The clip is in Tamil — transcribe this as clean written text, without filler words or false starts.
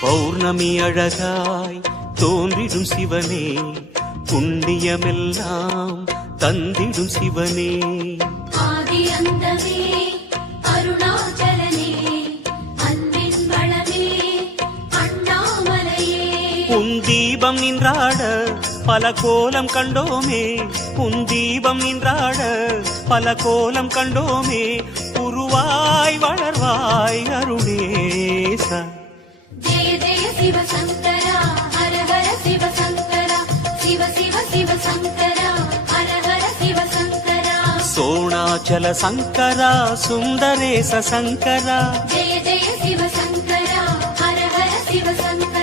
பௌர்ணமி அழகாய் தோன்றிடும் சிவனே, புண்ணியமெல்லாம் தந்திடும் சிவனே. ஆதி அந்தமே அருணாச்சலனே, அன்பின் வளமே அண்ணாமலையே. உன் தீபம் நின்றாட பல கோலம் கண்டோமே, உன் தீபம் நின்றாட பல கோலம் கண்டோமே. உருவாய் வளர்வாய் அருணேசா. ஜெய ஜெய சிவ சங்கரா, ஹர ஹர சிவ சங்கரா, சிவ சிவ சிவ சங்கரா, ஹர ஹர சிவ சங்கரா. சோணாச்சல சங்கரா, சுந்தரேச சங்கரா. ஜெய ஜெய சிவ சங்கரா, ஹர ஹர சிவ சங்கரா.